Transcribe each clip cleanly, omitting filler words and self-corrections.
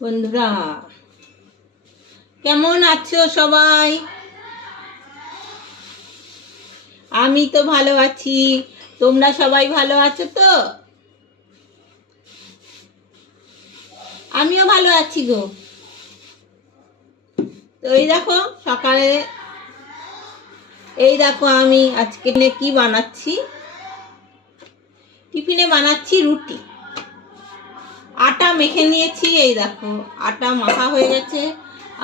বন্ধুরা কেমন আছো সবাই? আমি তো ভালো আছি, তোমরা সবাই ভালো আছো তো? আমিও ভালো আছি গো। তো এই দেখো সকালে আমি আজকে কি বানাচ্ছি, টিফিনে বানাচ্ছি রুটি। আটা মেখে নিয়েছি, এই দেখো আটা মাখা হয়ে গেছে,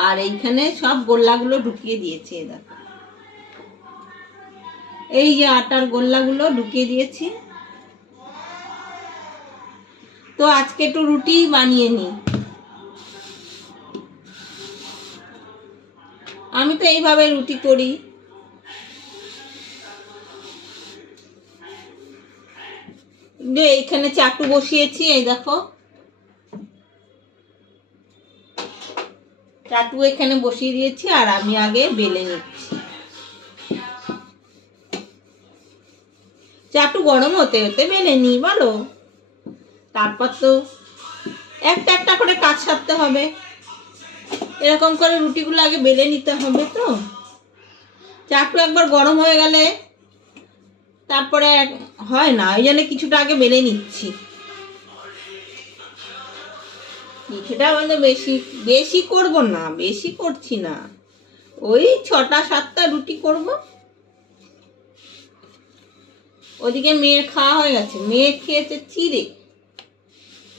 আর এইখানে সব গোল্লাগুলো ঢুকিয়ে দিয়েছি। এই দেখো, এই যে আটার গোল্লাগুলো ঢুকিয়ে দিয়েছি। তো আজকে একটু রুটি বানিয়ে নিই। আমি তো এইভাবে রুটি করি। যে এইখানে চাটু বসিয়েছি, এই দেখো চাটু এখানে বসিয়ে দিয়েছি, আর আমি আগে বেলে নিচ্ছি। চাটু গরম হতে হতে বেলে নিই বলো, তারপর তো একটা একটা করে কাজ সারতে হবে। এরকম করে রুটিগুলো আগে বেলে নিতে হবে। তো চাটু একবার গরম হয়ে গেলে তারপরে হয় না, ওই জন্য কিছুটা আগে বেলে নিচ্ছি। পিঠেটা মানে বেশি বেশি করব না, বেশি করছি না, ওই 6টা-7টা রুটি করব। ওদিকে মেয়ের খাওয়া হয়ে গেছে, মেয়ে খেয়েছে চিড়ে,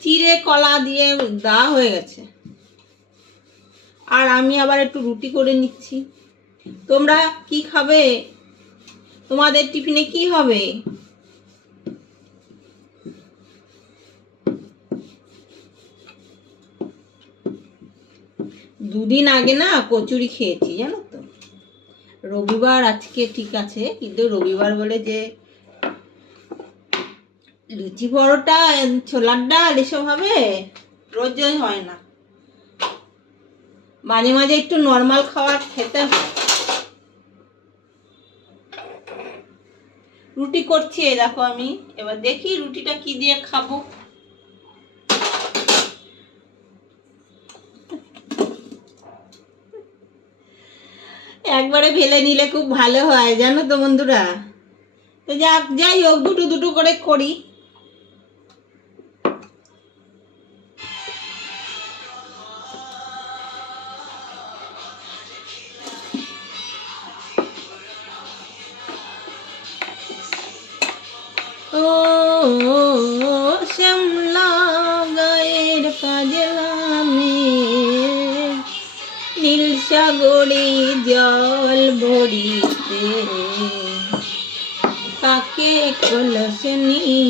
চিড়ে কলা দিয়ে দেওয়া হয়ে গেছে, আর আমি আবার একটু রুটি করে নিচ্ছি। তোমরা কি খাবে? তোমাদের টিফিনে কি হবে? দুদিন আগে না কচুরি খেয়েছি জানো তো। রবিবার আজকে ঠিক আছে, কিন্তু রবিবার বলে যে লুচি পরোটা ছোলার ডাল এসব হবে, রোজই হয় না, মাঝে মাঝে একটু নর্মাল খাবার খেতে হয়। রুটি করছি, এই দেখো আমি এবার দেখি রুটিটা কি দিয়ে খাবো। একবারে ভেলে নিলে খুব ভালো হয় জানো তো বন্ধুরা। তো যাই হোক, দুটো দুটো করে করি। ও শ্যামলা গায়ের কাজলামে নীল সাগরে জল ভরিতে, কাকে কলস নিয়ে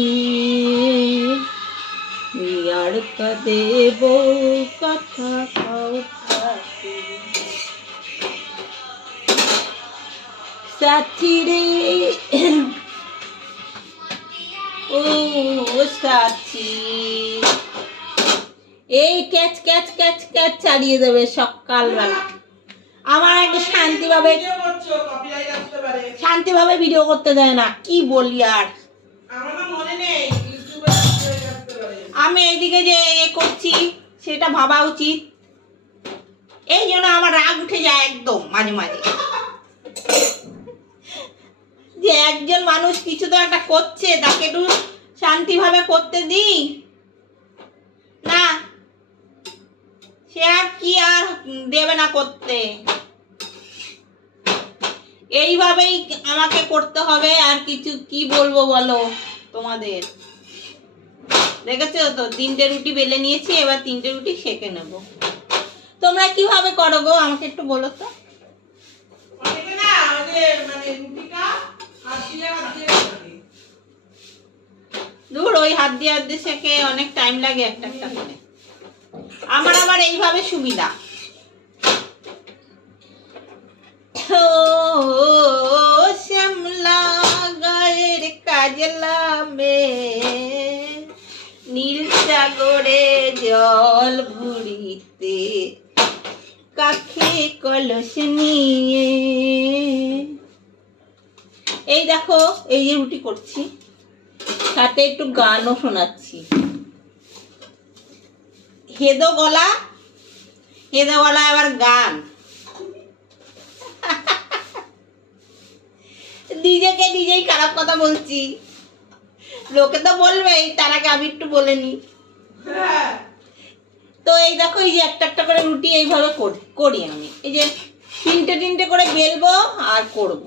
বিয়ার কাদে বউ কথা খাও থাকে। সাথী রে ও সাথী, এই ক্যাচ ক্যাচ ক্যাচ ক্যাচ চালিয়ে দেবে সকালবেলা। আমার একটু শান্তিভাবে ভিডিও করতে দেয় না, কি বলি আর। আমি এইদিকে যে করছি সেটা ভাবা উচিত, এই জন্য আমার রাগ উঠে যায় একদম মাঝে মাঝে, যে একজন মানুষ কিছু তো একটা করছে, তাকে একটু শান্তিভাবে করতে দিই না, সে আর কি আর দেবে না করতে। এইভাবেই আমাকে করতে হবে, আর কিছু কি বলবো বলো তোমাদের। দেখেছো তো 3টে রুটি বেলে নিয়েছি, এবার 3টে রুটি সেঁকে নেব। তোমরা কিভাবে করো গো, আমাকে একটু বলো তো। দূর, ওই হাত দিয়ে সেঁকে অনেক টাইম লাগে একটা একটা করে। আমার আবার এইভাবে সুবিধা। শ্যামলা গায়ের কাজলা মে নীল সাগরে জল ভরিতে, কাকে কলস নিয়ে। এই দেখো, এই যে রুটি করছি, সাথে একটু গানও শোনাচ্ছি। হেদো গলা খেদেওয়ালা আবার গান, নিজেকে নিজেই খারাপ কথা বলছি, লোকে তো বলবেই, তার আগে আমি একটু বলে নি। তো এই দেখো, এই যে একটা একটা করে রুটি এইভাবে করি আমি, এই যে তিনটে তিনটে করে বেলবো আর করব।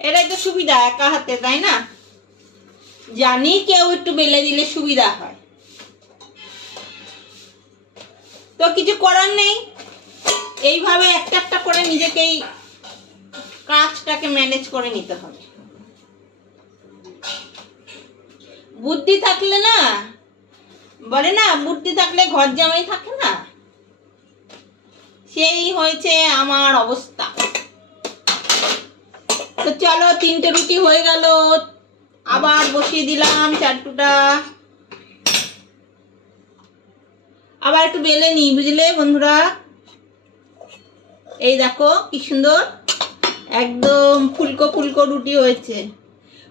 এটাই তো সুবিধা একা হাতে, তাই না? জানি কেউ একটু বেলে দিলে সুবিধা হয়, তো কিছু করার নেই, এইভাবে একটা একটা করে নিজেকেই কাজটাকে ম্যানেজ করে নিতে হবে। বুদ্ধি থাকলে না, বলে না বুদ্ধি থাকলে ঘর জামাই থাকে না, সেই হয়েছে আমার অবস্থা। তো চলো, তিনটে রুটি হয়ে গেল, আবার বসিয়ে দিলাম চাটুটা, আবার একটু বেলে নিই, বুঝলে বন্ধুরা? এই দেখো কি সুন্দর একদম ফুলকো ফুলকো রুটি হয়েছে,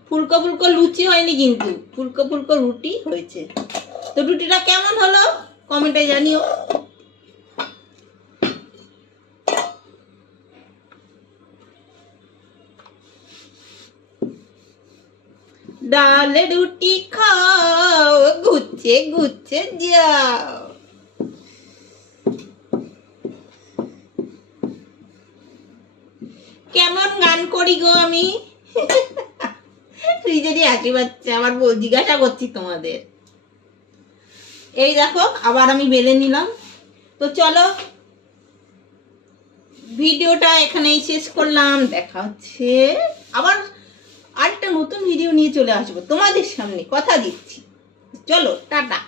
ফুলকো ফুলকো লুচি হয়নি কিন্তু, ফুলকো ফুলকো রুটি হয়েছে। তো রুটিটা কেমন হলো কমেন্টে জানিও। ডালে রুটি খাও, গুচ্ছে গুচ্ছে যাও। কেমন গান করি গো আমি, নিজেরই হাসি পাচ্ছে, আমার জিজ্ঞাসা করছি তোমাদের। এই দেখো আবার আমি বেলে নিলাম। তো চলো, ভিডিওটা এখানেই শেষ করলাম, দেখা হচ্ছে আবার আরেকটা নতুন ভিডিও নিয়ে চলে আসবো তোমাদের সামনে, কথা দিচ্ছি। চলো টাটা।